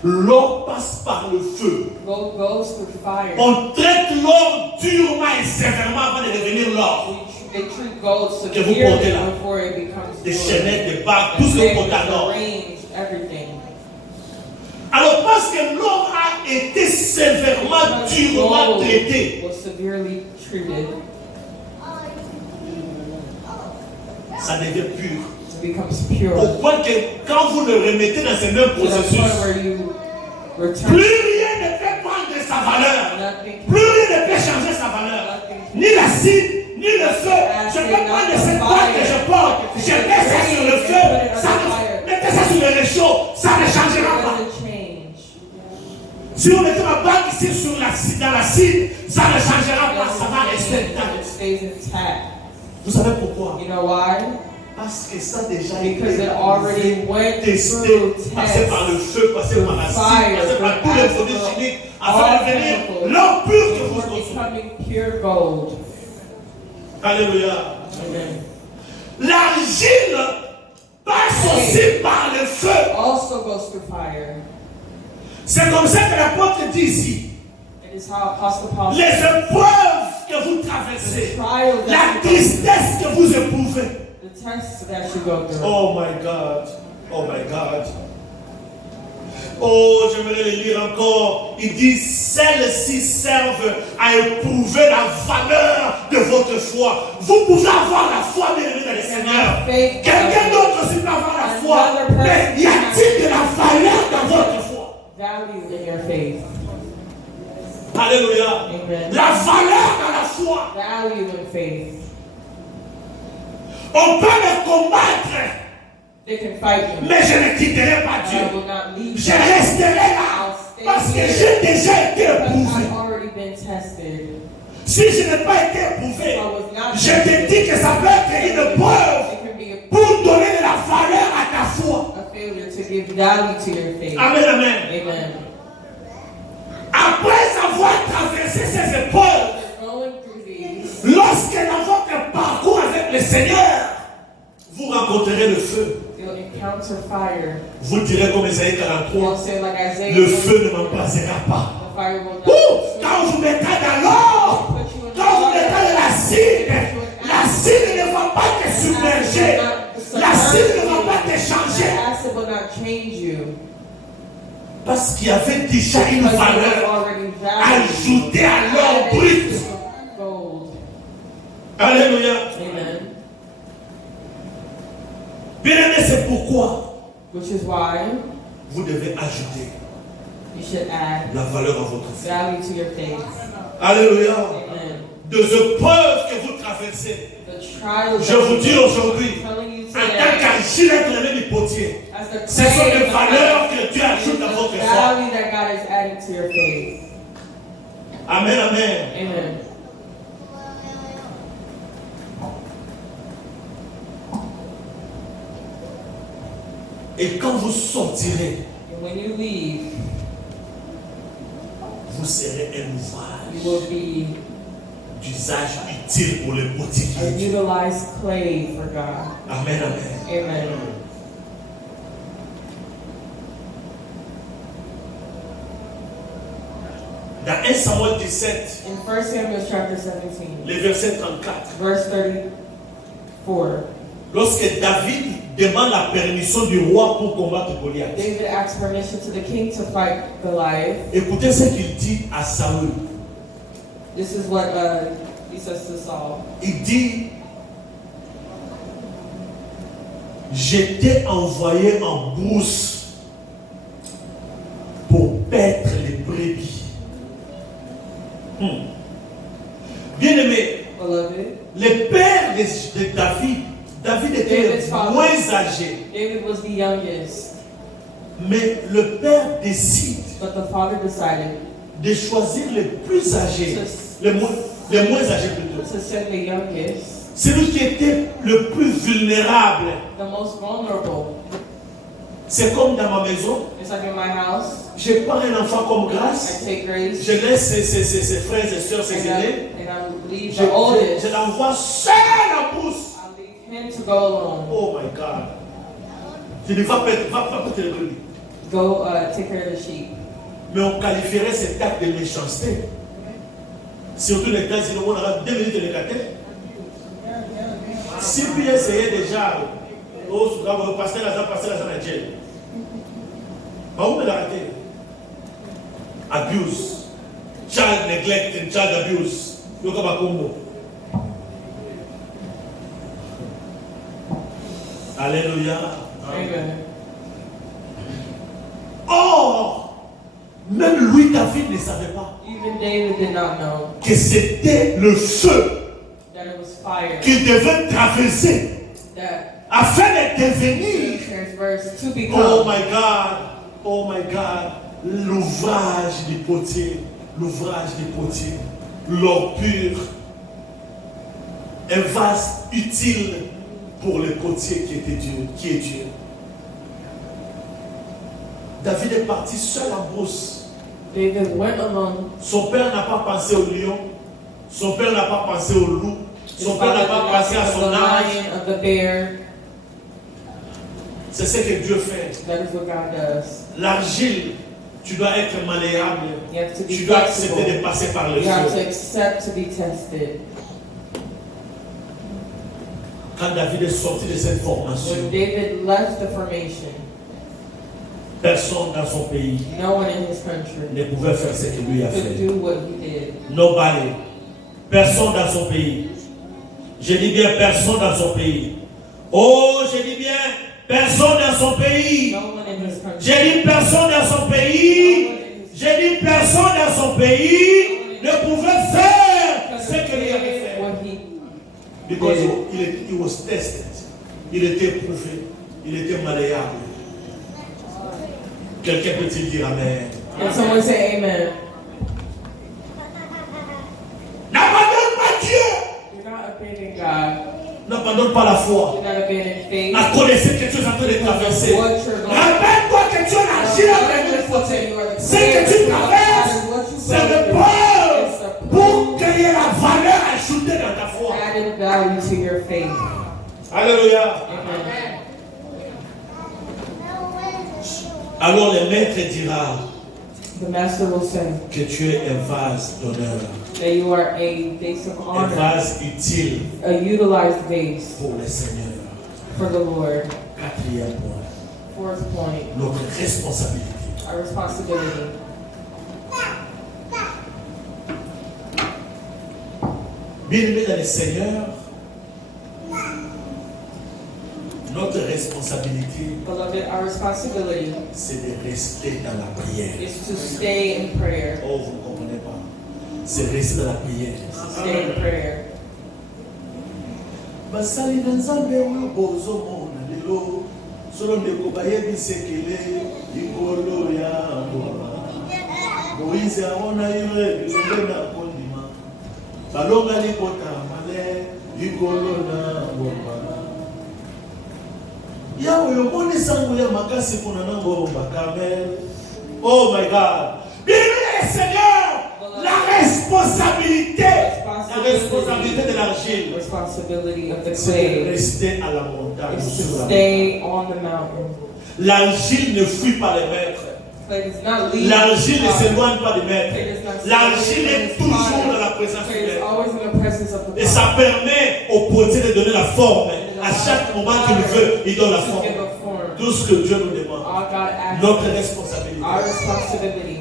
L'or passe par le feu. Gold goes through fire. On traite l'or durement et sévèrement avant de devenir l'or. They treat gold Que vous portez severely là. before it becomes Des gold. chaînettes, des bagues, tout ce que They vous portez à l'or. arrange everything. Alors parce que l'or a été sévèrement, durement Gold traité, was severely treated. ça devient pur. It becomes pure. Au point que quand vous le remettez dans ce même To the processus, point where you return plus rien ne peut prendre sa valeur. nothing. Plus rien ne peut changer sa valeur. Ni l'acide, ni le feu. Je peux prendre cette boîte que je porte. Je mets ça sur le feu. Mettez ça sur le réchaud. Ça ne changera It pas. doesn't change. Si on mettait ma bague ici sur dans l'acide, ça ne changera pas. Ça va rester It intact. stays intact. Vous savez pourquoi? You know why? Parce que ça déjà Because été it already went testé, through passé par le tests, feu, passé par l'acide, passé par tous les produits chimiques, afin de devenir l'or pur que vous before consommez. becoming pure gold. Alléluia. Amen. L'argile passe aussi par le feu. Also goes through fire. C'est comme ça que l'apôtre dit ici. It is how Apostle Paul Les épreuves que vous traversez, trial la that you go tristesse que vous éprouvez. through, the tests that you go through. Oh my God. Oh my God. Oh, j'aimerais le lire encore. Il dit, celles-ci servent à éprouver la valeur de votre foi. Vous pouvez avoir la foi, bien aimé dans le Seigneur. Quelqu'un d'autre aussi peut avoir la foi. Mais y a-t-il de la valeur dans votre foi? Value in your faith. Alléluia. Amen. La valeur dans la foi. Value in faith. On peut me combattre, They can fight you. mais je ne quitterai pas I Dieu. will not leave Je you. resterai là. Parce que j'ai déjà été Because éprouvé. I've already been tested. Si je n'ai pas été éprouvé, I was not je te dis que ça peut être une preuve It can be pour donner de la valeur à ta foi. a failure to give value to your faith. Amen, amen. Amen. Après avoir traversé ces épreuves, Going through these, lorsque dans votre parcours avec le Seigneur, vous rencontrerez le feu. you'll encounter fire. Vous direz comme Isaïe You'll 43, say like Isaiah, le feu ne m'embrasera pas. the fire will not Ouh, consume quand vous mettez dans l'or, Put you in quand vous mettez fire. de l'acide, l'acide ne va pas te submerger. L'acide ne va pas te changer. The acid will not change you. Parce qu'il y avait déjà une Because you have valeur already valued. ajoutée à l'or brut. Gold. Alléluia. Amen. Bien aimé, c'est pourquoi Which is why vous devez ajouter you should add la valeur à votre foi. value to your faith. Alléluia. Amen. Des épreuves que vous traversez. The trials Je vous dis aujourd'hui, I'm telling you en tant today, qu'argile incliné du potier, as the ce sont clay des in the valeurs pot, que Dieu ajoute à votre the foi. value that God is adding to your faith. Amen, amen. Amen. Et quand vous sortirez, And when you leave, vous serez un you ouvrage will be d'usage utile pour le a potier. utilized clay for God. Amen, amen. Amen. Dans 1 Samuel 17, In 1 Samuel chapter 17, le verset 34, verse 34, lorsque David demande la permission du roi pour combattre Goliath, David asks permission to the king to fight Goliath. écoutez ce qu'il dit à Saül. This is what he says to Saul. Il dit, je t'ai envoyé en brousse pour paître les brebis. Bien aimé, Beloved, le père de David était David's le father. moins âgé, David was the youngest, mais le père décide but the father decided de choisir les plus âgés, les moins âgés plutôt. to send the youngest, Celui qui était le plus vulnérable. the most vulnerable. C'est comme dans ma maison, It's like in my house, je prends un enfant comme I grâce, take Grace je laisse ses frères et sœurs, ses aînés, and I leave je the oldest. l'envoie seul en brousse. I leave him to go alone. Oh my God. Je dis, va péter le brebis. Go take care of the sheep. Mais on qualifierait cet acte de méchanceté. Surtout les cas, sinon on aura 2 minutes de l'écarter. Si puis essayait déjà, passer la Nigeria. Où on l'arrêter? Abuse. Child neglect and child abuse. Yo kaba Congo. Alléluia. Amen. Or, même lui, David ne savait pas Even David did not know que c'était le feu that it was fire qu'il devait traverser that afin de devenir. transversed to Oh become. my God, l'ouvrage du potier, l'or pur, un vase utile pour le potier qui est Dieu. David est parti seul en brousse. David went alone. Son père n'a pas pensé au lion, son père n'a pas pensé au loup, son père n'a pas pensé à son âge. Of the bear. C'est ce que Dieu fait. That is what God does. L'argile, tu dois être malléable. You have to be Tu dois flexible. accepter de passer par le You have to feu. accept to be tested. Quand David est sorti de cette formation, When David left the formation, personne dans son pays no one in his country ne pouvait faire ce que lui a could fait. do what he did. Nobody. Personne dans son pays. Je dis bien personne dans son pays. Oh, je dis bien personne dans son pays. No one in his country. J'ai dit personne dans son pays. J'ai dit personne dans son pays ne pouvait faire ce que lui avait fait. What he Because he was tested. Il était éprouvé. Il était malléable. Quelqu'un peut-il dire Amen? Can someone say amen? N'abandonne pas Dieu. You're not abandoning God. N'abandonne pas la foi. You're not abandoning faith. À connaître que tu es en train de traverser. What you're going Rappelle-toi que tu as agi avec le potier. Ce que tu traverses, c'est le peur pour qu'il y ait la valeur ajoutée dans ta foi. added value to your faith. Alléluia. Amen. Alors le maître dira The master will say que tu es un vase d'honneur, that you are a vase of un honor, vase utile a utilized vase pour le Seigneur. for the Lord. Quatrième point, Fourth point, notre responsabilité. our responsibility. Bien-aimés dans le Seigneur, notre responsabilité, Beloved, our responsibility c'est de rester dans la prière. is to stay in prayer. Oh, vous ne comprenez pas. C'est rester dans la prière. To stay in prayer. basali na nzambe oyo bozomona lelo solo ndeko bayebisekele likolo ya ngoma moïse aona ire bilonge na kondima balonga likota male likolo na ngoma yawe omoni sango ya makasi mpona na ngomba Carmel. Oh my God, bien le Seigneur, la responsabilité de l'argile, Responsibility of the c'est de clay rester à la montagne. is to Sur la montagne. stay on the mountain. L'argile ne fuit pas les maîtres. Clay does not leave. L'argile ne the s'éloigne pas des Clay maîtres. does not L'argile stay est in toujours his dans la fire. présence du Clay is maître. always in the presence of the Et ça permet au potier de donner la forme. À chaque moment qu'il veut, il donne la to forme. give a form. Tout ce que Dieu nous demande, All God asks notre us, responsabilité, our responsibility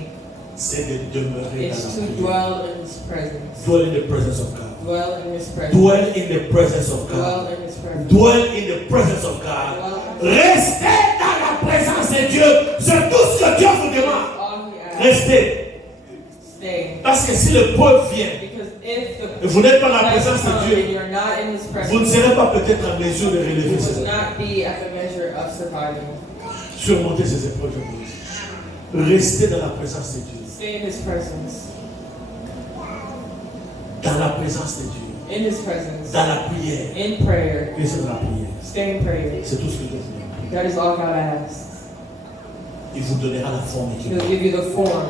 c'est de demeurer is dans to la prière. dwell in His presence. Dwell in the presence of God. Dwell in His presence. Dwell in the presence of Dwell God. in His presence. Dwell in the presence of God. Restez dans la présence de Dieu. C'est tout ce que Dieu vous demande. All He asks. Restez. Stay. Parce que si le peuple vient, Because if et the vous n'êtes pas dans la presence présence de comes Dieu, and you're not in His vous ne presence, serez pas peut-être en mesure de you relever ces will épreuves. not be at the measure of surviving. Surmonter ces épreuves, je vous dis. Restez dans la présence de Dieu. Stay in His presence. Dans la présence de Dieu. In His presence. Dans la prière. In prayer. Restez dans la prière. Stay in prayer. C'est tout ce que Dieu vous demande. That is all God asks. Il vous donnera la forme He'll équilibrée. give you the form.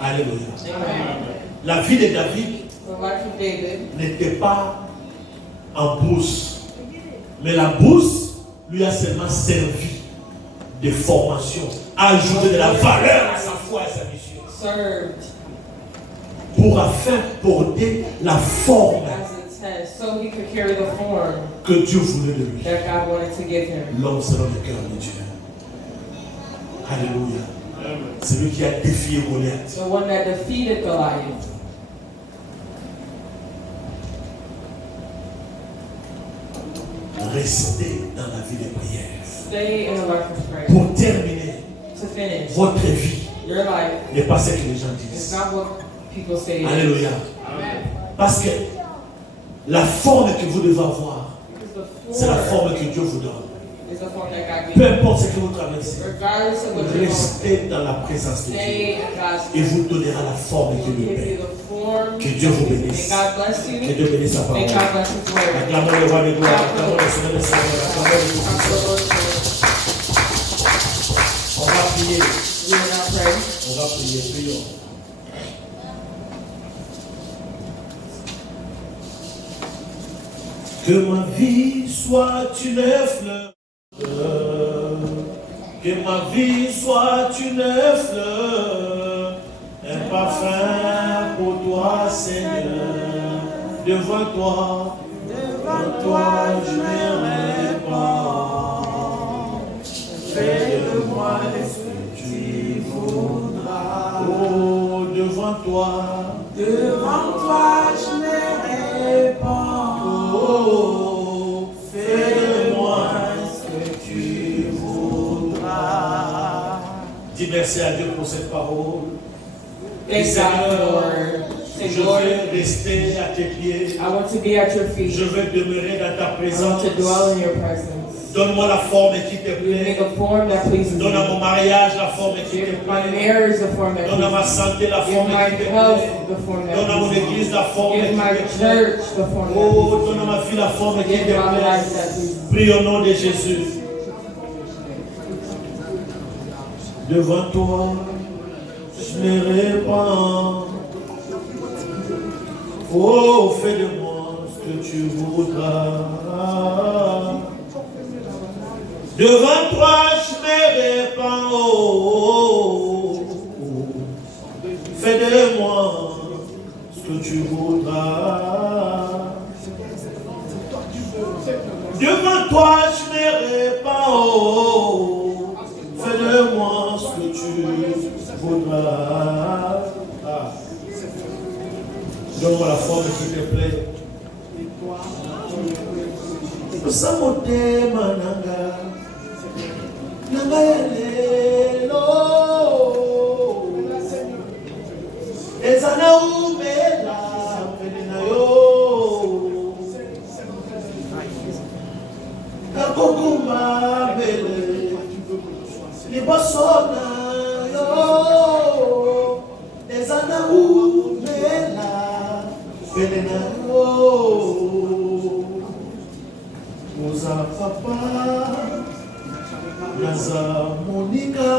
Alléluia. Amen. La vie de David The life of David n'était pas en bourse. Mais la bourse lui a seulement servi de formation ajouté de la valeur à sa foi et à sa mission. Served Pour afin porter la forme as a test, so he could carry the form que Dieu voulait de lui. that God wanted to give him. L'homme selon le cœur de Dieu. Alléluia. C'est lui qui a défié Goliath. The one that defeated Goliath. Restez dans la vie de prière. Stay in the life of prayer. Pour terminer, To finish, votre vie your life n'est pas ce que les gens is disent. not what people say. it is. Alléluia. Parce que la forme que vous devez avoir, Because c'est la the form forme que Dieu vous donne. is the form that God Peu gives. importe ce que vous traversez, Regardless of what you're going restez dans la présence de through, Dieu. stay in God's Il presence. vous donnera la forme qui He'll lui give you plaît. the form. Que Dieu vous May bénisse. God bless Que you. Dieu bénisse sa parole. May God bless His word. Acclamons le roi des gloires. Acclamons le Seigneur des Seigneurs. Acclamons le Tout-Puissant. On va prier. We will now pray. On va prier. Prions. Que ma vie soit une fleur. Que ma vie soit une fleur. Un parfum pour toi, Seigneur. Devant toi je me répands. Fais de moi ce que tu voudras. Oh, devant toi. Devant toi, je me répands. Oh, Fais de moi ce que tu voudras. dis merci à Dieu pour cette parole. Thank God for the word. Say, Je Lord, veux rester à tes pieds. I want to be at your feet. Je veux demeurer dans ta I want présence. to dwell in your presence. Donne-moi la forme qui te You make plaît. a form that pleases Donne à you. mon mariage la forme qui te Give my plaît. marriage the form that Donne à ma pleases santé la you. Give forme my qui te health plaît. the form that Donne à mon pleases église you. la forme Give qui my te plaît. church the form that Oh, pleases donne à ma vie la forme you. qui te Give my life plaît. that pleases you. Prie au nom de Jésus. Devant toi, je me répands. Oh, fais de moi ce que tu voudras. Devant toi, je me répands. Oh, fais de moi ce que tu voudras. Devant toi, je me répands. Oh, fais de moi ce que tu voudras. Ah. Donne-moi la forme qui te plaît. Samote mananga, nanga yalelo. Ezana umela pelina yo. Kakokuma bele, libosona yo. Ezana umela pelina yo. Oza papa, naza moninga,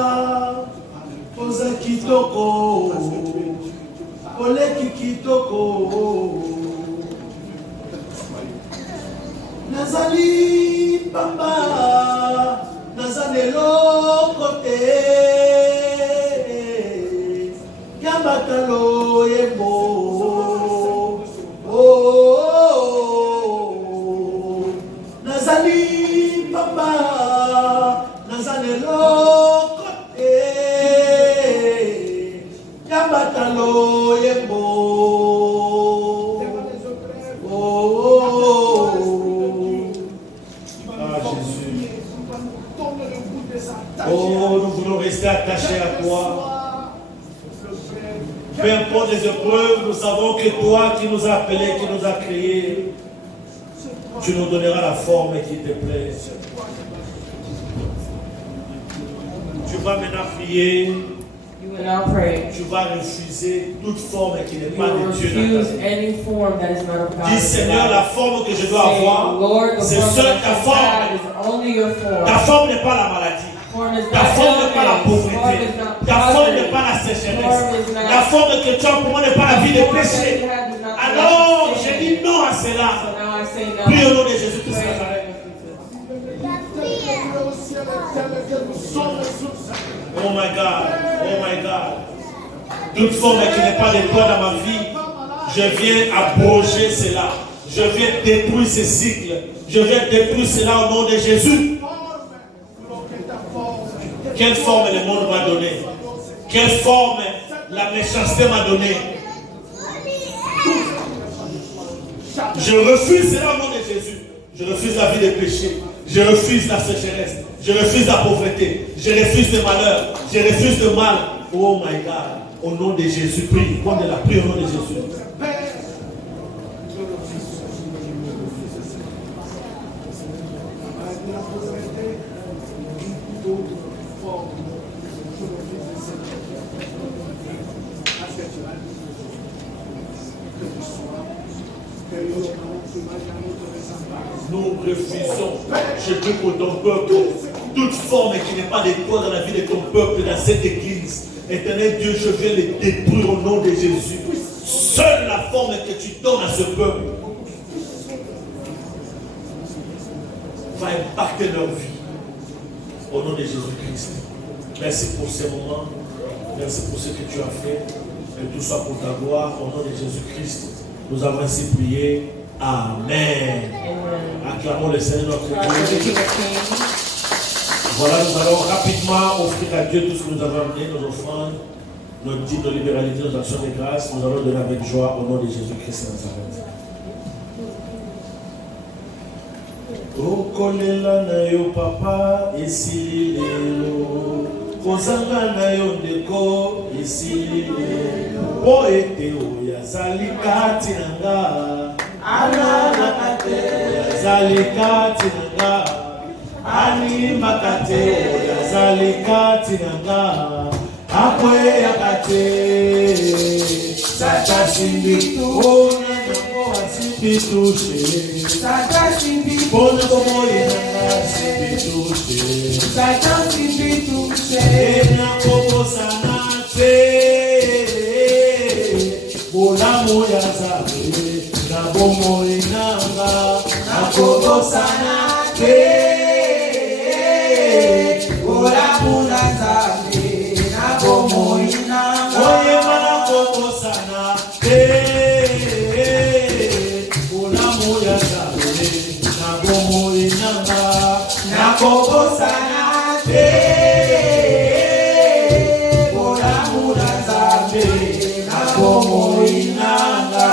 oza kitoko, oleki kitoko. Nazali papa, naza neloko te, yabatalo yebo. Nazali papa, nazali lokote, yabatalo yebo. Oh, ah Jésus. Oh, nous voulons rester attachés à toi. Peu importe les épreuves, nous savons que toi qui nous as appelés, qui nous as créés, tu nous donneras la forme qui te plaît. Tu vas maintenant prier. You will now pray. Tu vas refuser toute forme qui n'est You pas will de Dieu dans ta refuse vie. any form that is not of God. Dis Seigneur, la forme que je dois Say, avoir, Lord, the c'est form seule that ta you forme. have is only your form. Ta forme n'est pas la maladie. Form is Ta not forme n'est pas la illness. Form pauvreté. is not Ta forme n'est poverty. pas la sécheresse. Form is not- La forme que tu as pour moi n'est pas la vie de Form that péché. you have is not the Alors, life of je sin. dis non à So cela. now I say no. Prie au nom de Jésus Christ. Pray. Oh my God. Oh my God. Toute forme qui n'est pas de toi dans ma vie, je viens abroger cela. Je viens détruire ces cycles. Je viens détruire cela au nom de Jésus. Quelle forme le monde m'a donné? Quelle forme la méchanceté m'a donné? Je refuse cela au nom de Jésus. Je refuse la vie de péché. Je refuse la sécheresse. Je refuse la pauvreté. Je refuse le malheur. Je refuse le mal. Oh my God. Au nom de Jésus, prie. Prends de la prière au nom de Jésus. Nous refusons, je prie pour ton peuple, toute forme qui n'est pas de toi dans la vie de ton peuple, dans cette église. Éternel Dieu, je viens les détruire au nom de Jésus. Seule la forme que tu donnes à ce peuple va impacter leur vie. Au nom de Jésus-Christ. Merci pour ce moment. Merci pour ce que tu as fait. Que tout soit pour ta gloire. Au nom de Jésus-Christ. Nous avons ainsi prié. Amen. Acclamons le Seigneur notre Dieu. Voilà, nous allons rapidement offrir à Dieu tout ce que nous avons amené, nos offrandes, nos dîmes de libéralité, nos actions de grâce. Nous allons donner avec joie au nom de Jésus-Christ de Nazareth. Okolela na yo papa esili lelo kozanga na yo ndeko esili lelo po ete oyo azali kati na nga alala te azali kati na nga alimaka te oyo azali kati na nga akweyaka te sata simbi ona nango asimbi tushe sata simbi bona komoyinanga simbi tushe sata simbi tushe enakobosana te bolamu ya zabe na bomoyinanga nakobosana te bolamu ya zabe na bomoyinanga oyema nakobosana te bolamu ya zabe na bomoyinanga nakobosana te bolamu ya zabe na bomoyinanga.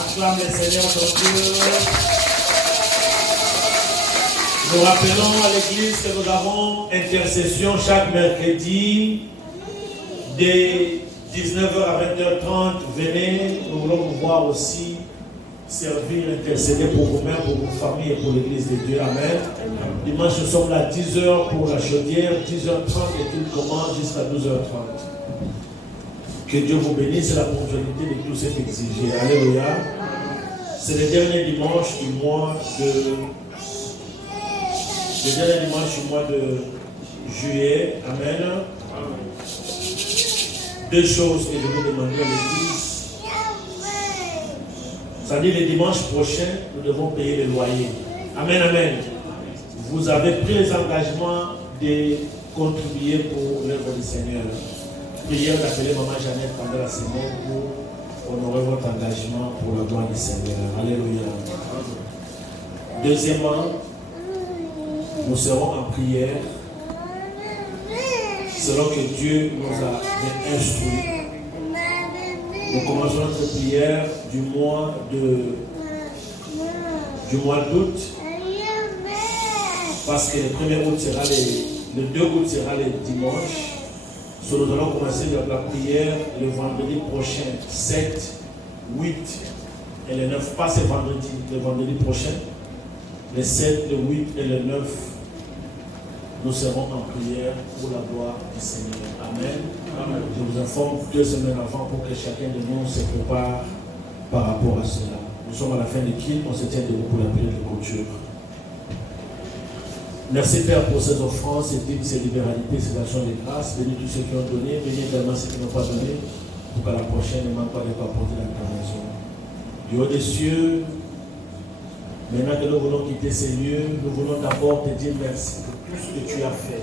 Acclame le Seigneur ton Dieu. Nous rappelons à l'église que nous avons intercession chaque mercredi dès 19h à 20h30. Venez, nous voulons vous voir aussi servir, intercéder pour vous-même, pour vos familles et pour l'église de Dieu. Amen. Dimanche, nous sommes là à 10h pour la chaudière, 10h30 et tout commence jusqu'à 12h30. Que Dieu vous bénisse, c'est la ponctualité de tout ce qu'exigé. Alléluia. C'est le dernier dimanche du mois de juillet. Amen. Deux choses que je vais demander à l'église. Ça dit le dimanche prochain, nous devons payer le loyer. Amen, amen. Vous avez pris les engagements de contribuer pour l'œuvre du Seigneur. Prière d'appeler Maman Jeannette pendant la semaine pour honorer votre engagement pour la gloire du Seigneur. Alléluia. Deuxièmement, nous serons en prière selon que Dieu nous a instruits. Nous commençons notre prière du mois d'août, parce que le 1er août sera le 2 août sera le dimanche. So, nous allons commencer la prière le vendredi prochain, 7, 8 et le 9. Pas ce vendredi, le vendredi prochain. Le 7, le 8 et le 9. Nous serons en prière pour la gloire du Seigneur. Amen. Amen. Je vous informe 2 semaines avant pour que chacun de nous se prépare par rapport à cela. Nous sommes à la fin de culte, on se tient debout pour la prière de clôture. Merci Père pour ces offrandes, ces dîmes, ces libéralités, ces actions de grâce. Bénis tous ceux qui ont donné, bénis également ceux qui n'ont pas donné, pour qu'à la prochaine ne manque pas de apporter la maison. Du haut des cieux, maintenant que nous voulons quitter ces lieux, nous voulons d'abord te dire merci pour tout ce que tu as fait.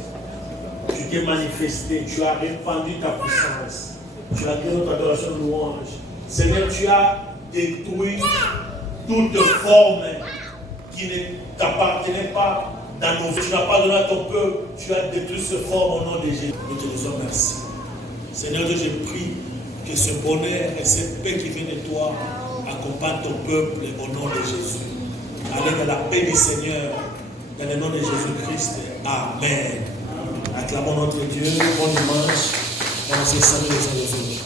Tu t'es manifesté, tu as répandu ta puissance. Tu as créé notre adoration de louange. Seigneur, tu as détruit toute forme qui ne t'appartenait pas dans nos vies. Tu n'as pas donné à ton peuple, tu as détruit ce forme au nom de Jésus. Nous te disons merci. Seigneur, je prie que ce bonheur et cette paix qui vient de toi accompagnent ton peuple au nom de Jésus. Allez dans la paix du Seigneur, dans le nom de Jésus-Christ. Amen. Acclamons notre Dieu. Bon dimanche. On se salue les uns les autres.